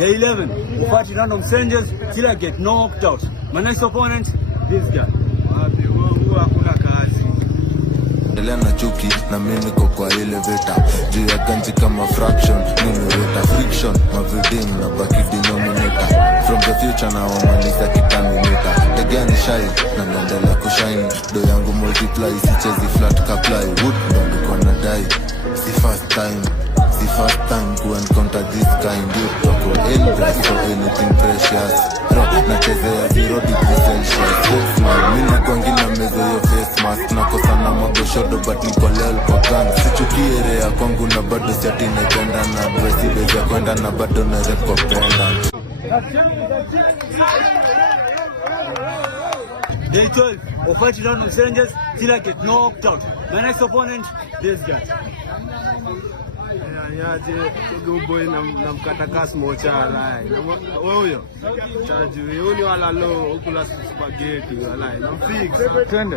Day 11, we fight random strangers till I get knocked out. My next opponent, this guy. Hakuna kazi. Endelea na chuki na mimi niko kwa elevator. Juu ya ganji kama fraction, mimi weta friction. Mavidim na baki denominator. From the future na wamaliza kitaminator. Tegea ni shy na naendelea kushine. Do yangu multiply, sichezi flat kaply. Wood ndo niko na die. Si first time to encounter this kind. You talk or endless or anything precious. Nachezea 0 degrees Celsius. Smile, mimi nakuangina meza yo face mask. Nakosana maboshodo but niko lel kwa gang. Sichukie rea kwangu na bado siati nekenda na advice ibeza kwenda na bado na rep kwa pendant. Day 12, we'll fight random strangers till I get knocked out. My next opponent, this guy. Yaje good boy na mkataka smocha alai. Wewe huyo. Chaji yuni wala lo ukula spaghetti alai. Na fix. Twende.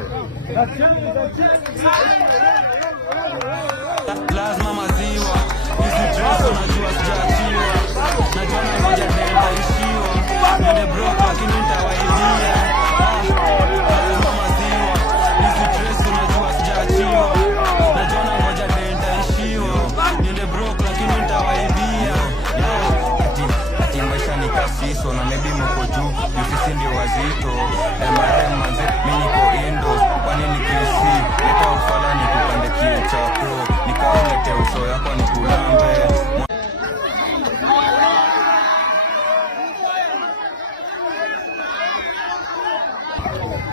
Lazima maziwa. Hizi dress unajua sijatiwa. Najua ngoja nenda ishiwa. Nende broke lakini nitawaidia. Lazima maziwa. Hizi dress unajua sijatiwa. Najua ngoja nenda ishiwa. Nende broke lakini nitawaibia. Ati maisha ni kasiso na maybe mko juu. Sisi ndio wazito. MRM manze mimi niko indoors. Kwani ni KC. Leta ufala ni kupande kiu chako. Nikaulete uso yako ni kulambe.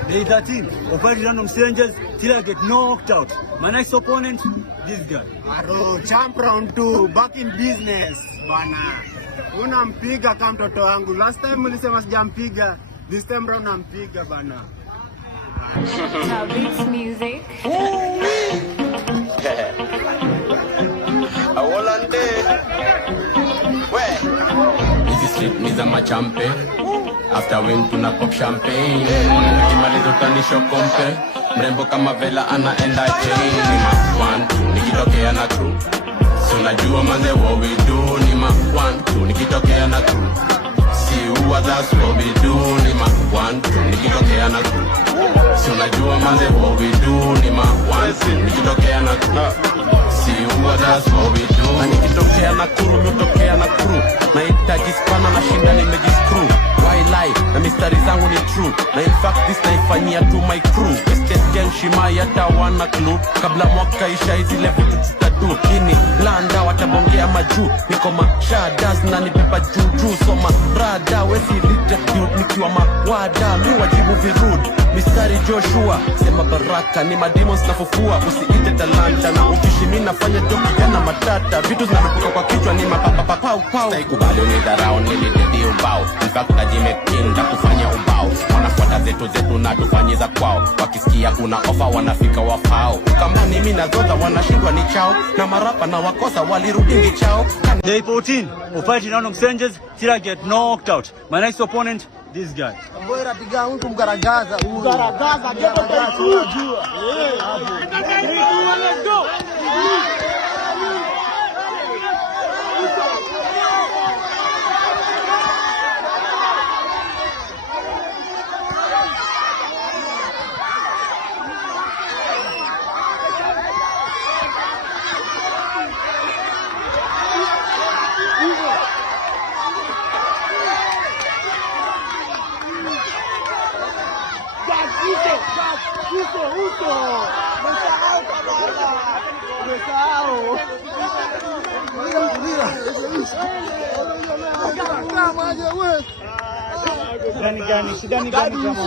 Day 13, we'll fight random strangers till I get knocked out. My next opponent, this guy. Aro, champ round 2, back in business, bana. Unampiga kama mtoto wangu. Last time ulisema sijampiga. This time round nampiga bana. Now beats music. I want Easy sleep me za machampe. After win tuna pop champagne. Nikimaliza utanisho kompe. Mrembo kama Vela anaenda chain. Ni ma 1, 2 nikitokea na crew. So najua manze what we do. Ni ma 1, 2 nikitokea na crew. See who others what we do. Ni ma 1, 2 nikitokea na crew. So najua manze what we do. Ni ma 1, 2 nikitokea na crew. See who others what we do. Na nikitokea na crew, mitokea na crew. Nahitaji spana na shinda nimejiscrew. Why lie? Na mistari zangu ni true. Na in fact this naifanyia to my crew. Estate gang shimai hata wana clue. Kabla mwaka isha hizi level tutadu. Ini landa watabongea majuu. Niko mashadas na nipepa juu. Soma rada wezi lite nikiwa mawada. Mi wajibu virud. Mistari Joshua sema baraka ni mademons nafufua. Usiite talanta na ukishi mimi nafanya joki yana matata. Vitu zinarupuka kwa kichwa ni mapapapapau. Kubali unidharau nilidedi ubao. In fact najimekinda kufanya ubao. Wanafuata zetu na tufanyiza kwao. Wakisikia kuna ofa wanafika wafao. Kama ni mimi nazoza wanashindwa ni chao. Na marapa na wakosa walirudingi chao. Day 14, we'll fight random strangers till I get knocked out. My next opponent, this guy. Mbona piga mtu mgaragaza huyu. Mgaragaza geto taijua. Let's go. Shida ni gani kama